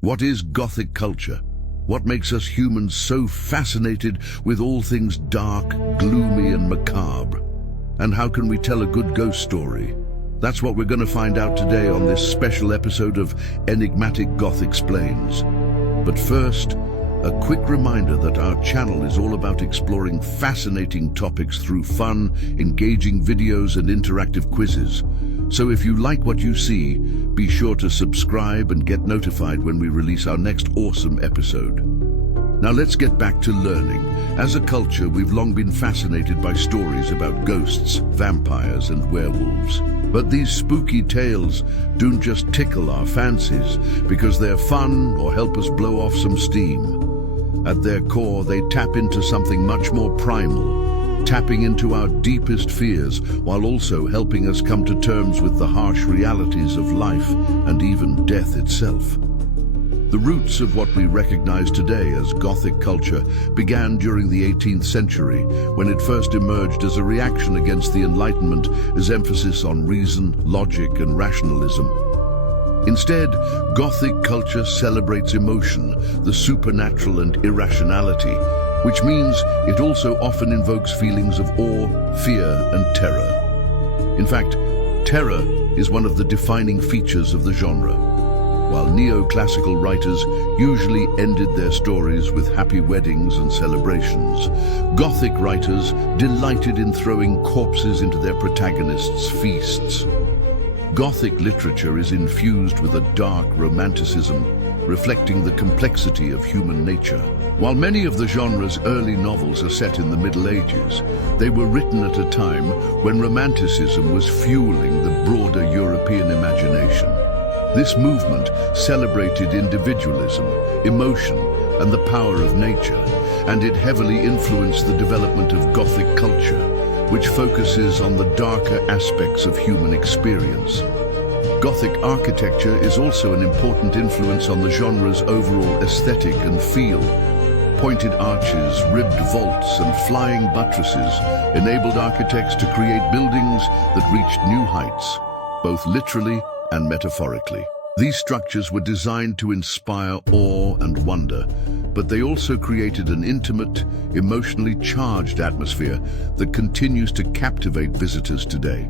What is Gothic culture? What makes us humans so fascinated with all things dark, gloomy, and macabre? And how can we tell a good ghost story? That's what we're going to find out today on this special episode of Enigmatic Goth Explains. But first, a quick reminder that our channel is all about exploring fascinating topics through fun, engaging videos and interactive quizzes. So if you like what you see, be sure to subscribe and get notified when we release our next awesome episode. Now let's get back to learning. As a culture, we've long been fascinated by stories about ghosts, vampires, and werewolves. But these spooky tales don't just tickle our fancies because they're fun or help us blow off some steam. At their core, they tap into something much more primal, tapping into our deepest fears while also helping us come to terms with the harsh realities of life and even death itself. The roots of what we recognize today as Gothic culture began during the 18th century, when it first emerged as a reaction against the Enlightenment, as emphasis on reason, logic, and rationalism. Instead, Gothic culture celebrates emotion, the supernatural and irrationality, which means it also often invokes feelings of awe, fear, and terror. In fact, terror is one of the defining features of the genre. While neoclassical writers usually ended their stories with happy weddings and celebrations, Gothic writers delighted in throwing corpses into their protagonists' feasts. Gothic literature is infused with a dark romanticism, reflecting the complexity of human nature. While many of the genre's early novels are set in the Middle Ages, they were written at a time when Romanticism was fueling the broader European imagination. This movement celebrated individualism, emotion, and the power of nature, and it heavily influenced the development of Gothic culture, which focuses on the darker aspects of human experience. Gothic architecture is also an important influence on the genre's overall aesthetic and feel. Pointed arches, ribbed vaults, and flying buttresses enabled architects to create buildings that reached new heights, both literally and metaphorically. These structures were designed to inspire awe and wonder, but they also created an intimate, emotionally charged atmosphere that continues to captivate visitors today.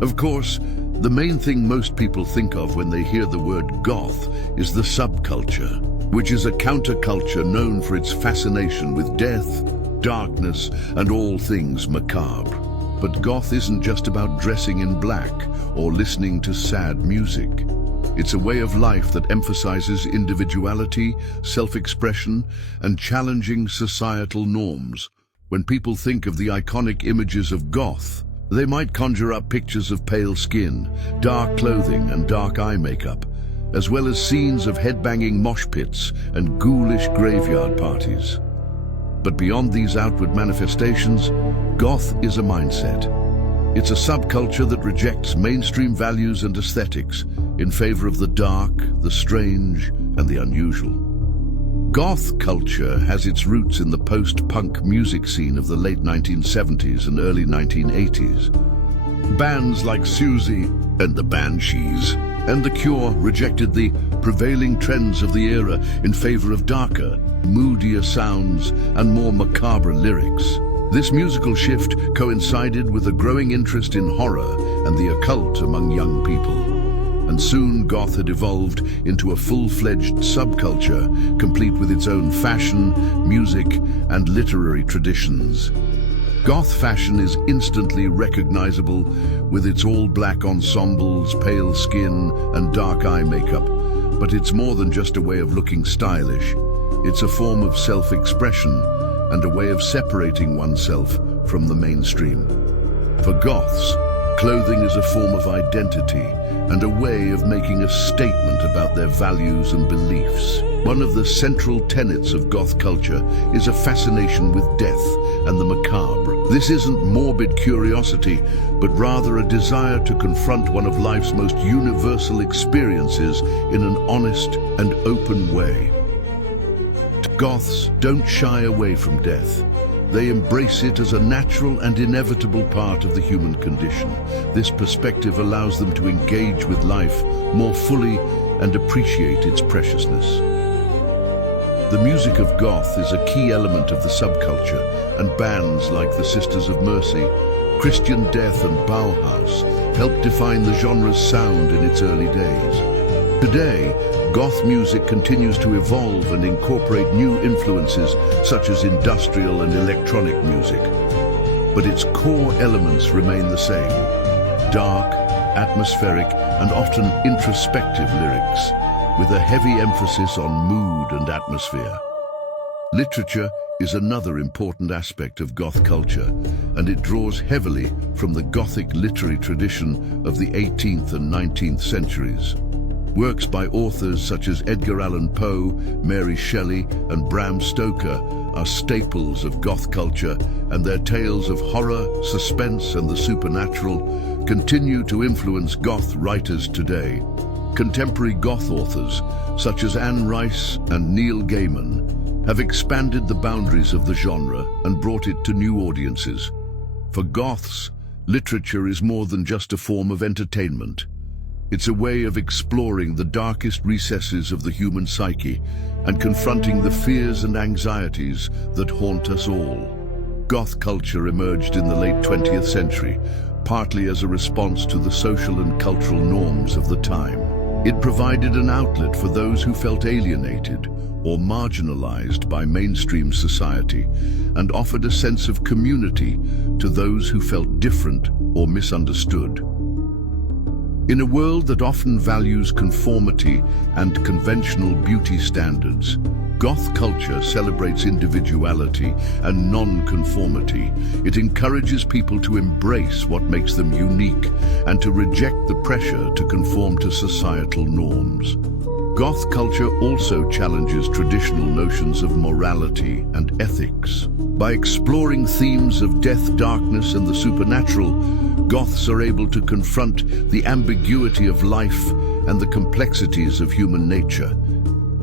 Of course, the main thing most people think of when they hear the word Goth is the subculture, which is a counterculture known for its fascination with death, darkness, and all things macabre. But Goth isn't just about dressing in black or listening to sad music. It's a way of life that emphasizes individuality, self-expression, and challenging societal norms. When people think of the iconic images of Goth, they might conjure up pictures of pale skin, dark clothing, and dark eye makeup, as well as scenes of headbanging mosh pits and ghoulish graveyard parties. But beyond these outward manifestations, Goth is a mindset. It's a subculture that rejects mainstream values and aesthetics in favor of the dark, the strange, and the unusual. Goth culture has its roots in the post-punk music scene of the late 1970s and early 1980s. Bands like Susie and the Banshees and The Cure rejected the prevailing trends of the era in favor of darker, moodier sounds and more macabre lyrics. This musical shift coincided with a growing interest in horror and the occult among young people. And soon Goth had evolved into a full-fledged subculture, complete with its own fashion, music, and literary traditions. Goth fashion is instantly recognizable with its all-black ensembles, pale skin, and dark eye makeup. But it's more than just a way of looking stylish. It's a form of self-expression and a way of separating oneself from the mainstream. For Goths, clothing is a form of identity and a way of making a statement about their values and beliefs. One of the central tenets of Goth culture is a fascination with death and the macabre. This isn't morbid curiosity, but rather a desire to confront one of life's most universal experiences in an honest and open way. Goths don't shy away from death. They embrace it as a natural and inevitable part of the human condition. This perspective allows them to engage with life more fully and appreciate its preciousness. The music of Goth is a key element of the subculture, and bands like the Sisters of Mercy, Christian Death and Bauhaus helped define the genre's sound in its early days. Today, Goth music continues to evolve and incorporate new influences such as industrial and electronic music. But its core elements remain the same: dark, atmospheric, and often introspective lyrics, with a heavy emphasis on mood and atmosphere. Literature is another important aspect of Goth culture, and it draws heavily from the Gothic literary tradition of the 18th and 19th centuries. Works by authors such as Edgar Allan Poe, Mary Shelley, and Bram Stoker are staples of Goth culture, and their tales of horror, suspense, and the supernatural continue to influence Goth writers today. Contemporary Goth authors, such as Anne Rice and Neil Gaiman, have expanded the boundaries of the genre and brought it to new audiences. For Goths, literature is more than just a form of entertainment. It's a way of exploring the darkest recesses of the human psyche and confronting the fears and anxieties that haunt us all. Goth culture emerged in the late 20th century, partly as a response to the social and cultural norms of the time. It provided an outlet for those who felt alienated or marginalized by mainstream society, and offered a sense of community to those who felt different or misunderstood. In a world that often values conformity and conventional beauty standards, Goth culture celebrates individuality and non-conformity. It encourages people to embrace what makes them unique and to reject the pressure to conform to societal norms. Goth culture also challenges traditional notions of morality and ethics. By exploring themes of death, darkness, and the supernatural, Goths are able to confront the ambiguity of life and the complexities of human nature.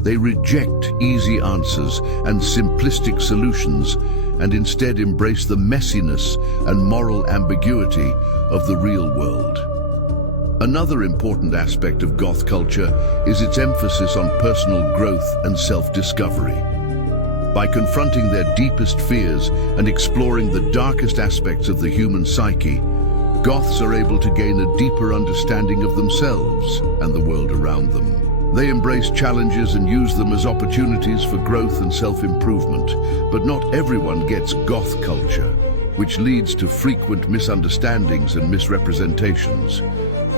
They reject easy answers and simplistic solutions and instead embrace the messiness and moral ambiguity of the real world. Another important aspect of Goth culture is its emphasis on personal growth and self-discovery. By confronting their deepest fears and exploring the darkest aspects of the human psyche, Goths are able to gain a deeper understanding of themselves and the world around them. They embrace challenges and use them as opportunities for growth and self-improvement. But not everyone gets Goth culture, which leads to frequent misunderstandings and misrepresentations.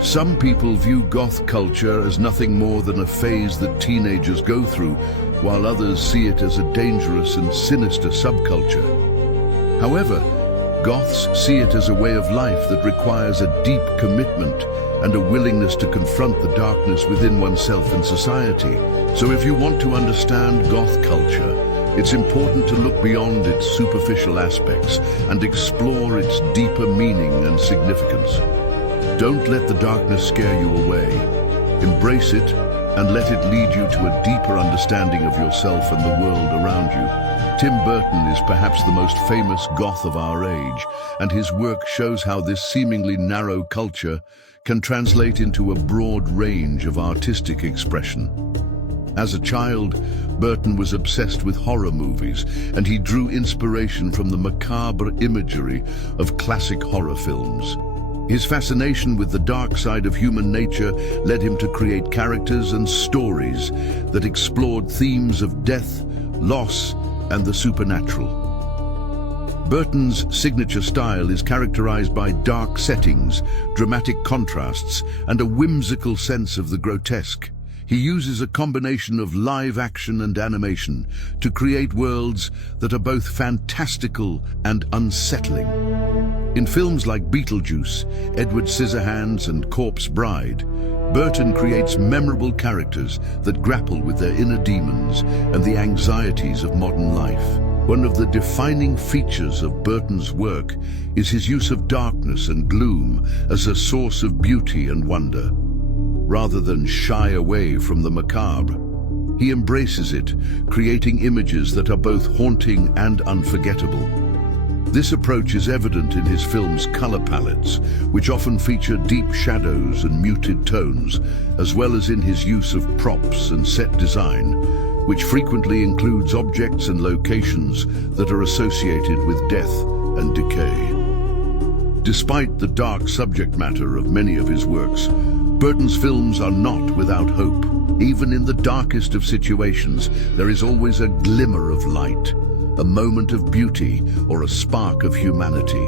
Some people view Goth culture as nothing more than a phase that teenagers go through, while others see it as a dangerous and sinister subculture. However, Goths see it as a way of life that requires a deep commitment and a willingness to confront the darkness within oneself and society. So if you want to understand Goth culture, it's important to look beyond its superficial aspects and explore its deeper meaning and significance. Don't let the darkness scare you away. Embrace it and let it lead you to a deeper understanding of yourself and the world around you. Tim Burton is perhaps the most famous Goth of our age, and his work shows how this seemingly narrow culture can translate into a broad range of artistic expression. As a child, Burton was obsessed with horror movies, and he drew inspiration from the macabre imagery of classic horror films. His fascination with the dark side of human nature led him to create characters and stories that explored themes of death, loss, and the supernatural. Burton's signature style is characterized by dark settings, dramatic contrasts, and a whimsical sense of the grotesque. He uses a combination of live action and animation to create worlds that are both fantastical and unsettling. In films like Beetlejuice, Edward Scissorhands, and Corpse Bride, Burton creates memorable characters that grapple with their inner demons and the anxieties of modern life. One of the defining features of Burton's work is his use of darkness and gloom as a source of beauty and wonder. Rather than shy away from the macabre, he embraces it, creating images that are both haunting and unforgettable. This approach is evident in his film's color palettes, which often feature deep shadows and muted tones, as well as in his use of props and set design, which frequently includes objects and locations that are associated with death and decay. Despite the dark subject matter of many of his works, Burton's films are not without hope. Even in the darkest of situations, there is always a glimmer of light, a moment of beauty, or a spark of humanity.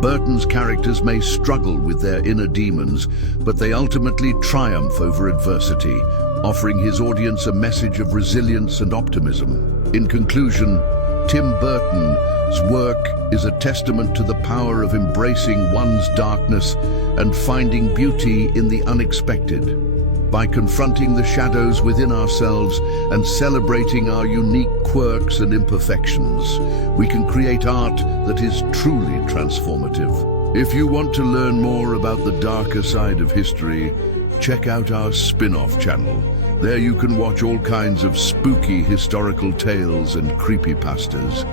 Burton's characters may struggle with their inner demons, but they ultimately triumph over adversity, offering his audience a message of resilience and optimism. In conclusion, Tim Burton's work is a testament to the power of embracing one's darkness and finding beauty in the unexpected. By confronting the shadows within ourselves and celebrating our unique quirks and imperfections, we can create art that is truly transformative. If you want to learn more about the darker side of history, check out our spin-off channel. There you can watch all kinds of spooky historical tales and creepypastas.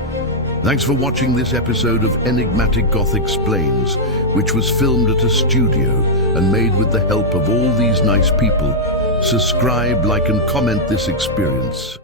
Thanks for watching this episode of Enigmatic Goth Explains, which was filmed at a studio and made with the help of all these nice people. Subscribe, like and comment this experience.